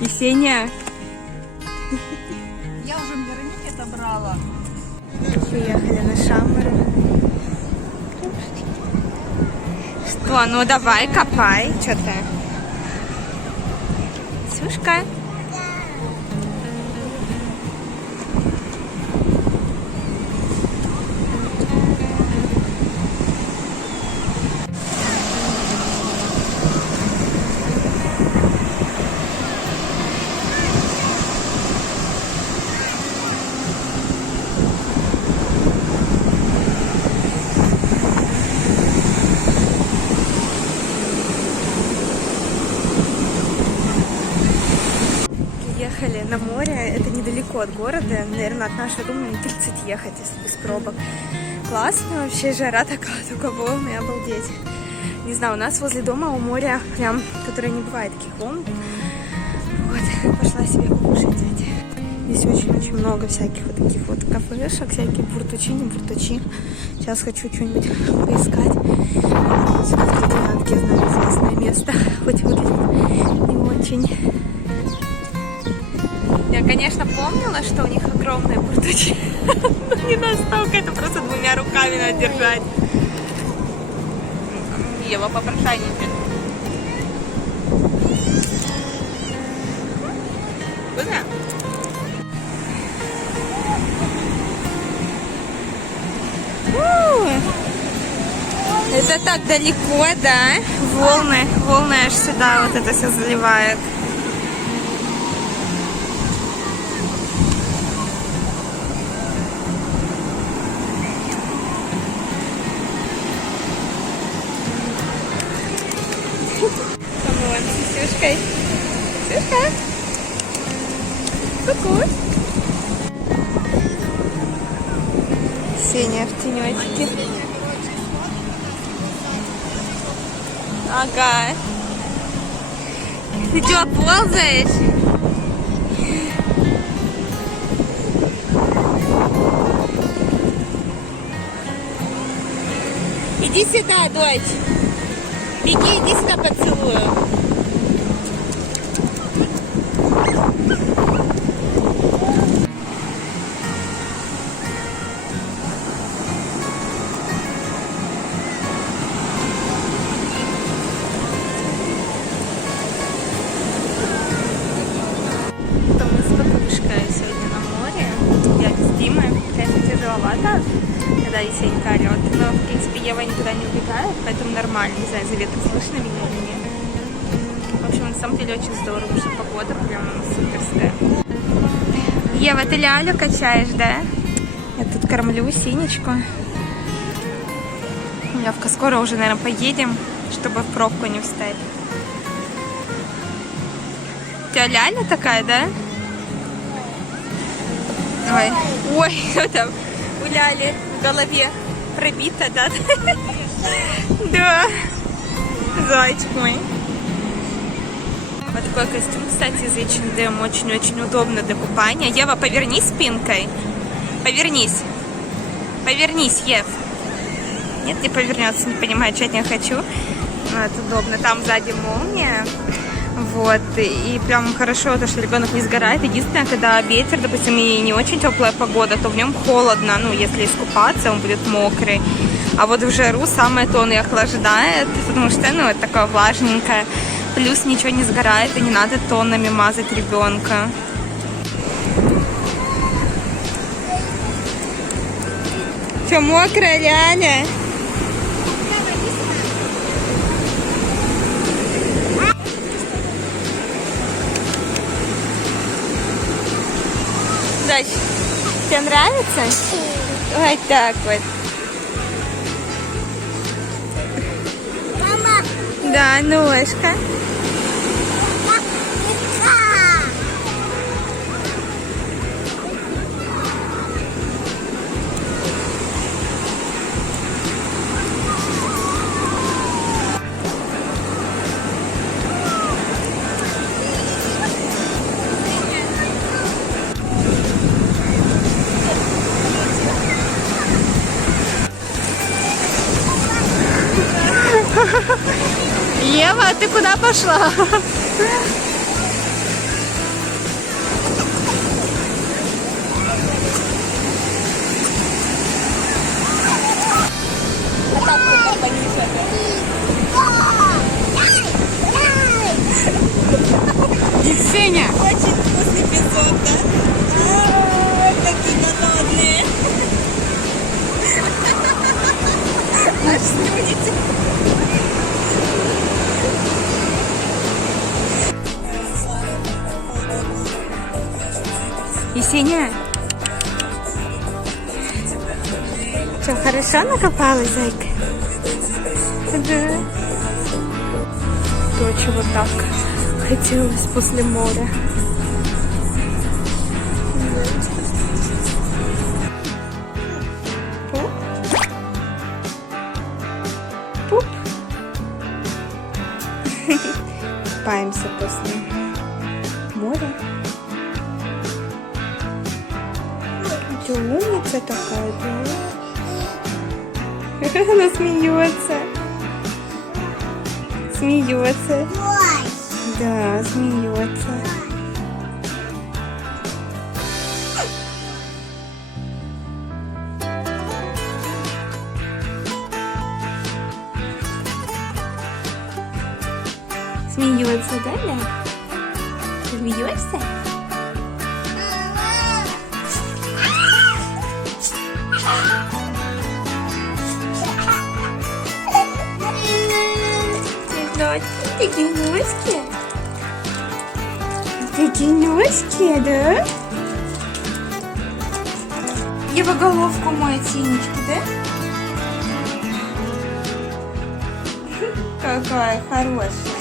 Есения. Я уже в Веронике добрала. Приехали на Шамбару. Что, ну давай, копай. Что ты? Сушка. Ехали на море, это недалеко от города, наверное, от нашего дома 30 ехать, если без пробок. Классно, вообще жара такая, только волны, обалдеть. Не знаю, у нас возле дома у моря, прям, которое не бывает таких волн. Вот, пошла себе покушать. Здесь очень-очень много всяких вот таких вот кафешек, всякие буртучи, не буртучи. Сейчас хочу что-нибудь поискать. Смотрите, я знаю известное место, хоть выглядит не очень. Я, конечно, помнила, что у них огромные буртучи, но не настолько, это просто двумя руками надо держать. Ева, попрошайники. Вкусно? Это так далеко, да? Волны аж сюда вот это все заливает. Вон, с Сюшкой. Сюшка. Ку-ку. Сеня в тенечке. Ага. Ты что, ползаешь? Иди сюда, дочь. Беги, иди сюда, поцелую. Мы с подружкой сегодня на море. Я с Димой. Конечно, тяжеловато, когда Есенька орет. Но, в принципе, Ева никуда не убегает, поэтому нормально. Не знаю, заветно слышно меня или нет. В общем, на самом деле очень здорово, потому что погода прям суперская. Ева, ты лялю качаешь, да? Я тут кормлю Синечку. Левка, скоро уже, наверное, поедем, чтобы в пробку не встать. У тебя ляля такая, да? Ой, ой, что там у Ляли в голове пробито, да? Да, зайчик мой. Вот такой костюм, кстати, из H&M, очень-очень удобно для купания. Ева, повернись спинкой. Повернись. Повернись, Ев. Нет, не повернется, не понимаю, что я не хочу. Но это удобно. Там сзади молния. Вот, и прям хорошо, то, что ребенок не сгорает. Единственное, когда ветер, допустим, и не очень теплая погода, то в нем холодно, ну, если искупаться, он будет мокрый. А вот в жару самое то он и охлаждает, потому что, ну, это такое влажненькое. Плюс ничего не сгорает, и не надо тоннами мазать ребенка. Что, мокрая, Ляля? Дочь, тебе нравится? Вот так вот. Мама. Да, ножка. Ева, ты куда пошла? А так куда пониже. Евсеня! Очень вкусный песок, да? Такие голодные. Аж слюните. Есеня! Что, хорошо накопалась, зайка? Да. То, чего так хотелось после моря. Пуп. Пуп. Купаемся после моря. Ты умница такая, да? Она смеется. Смеется. Да, смеется. Смеется, да, Ля? Смеешься? Такие ножки. Такие ножки, да? Ева головку моет синички, да? Какая хорошая.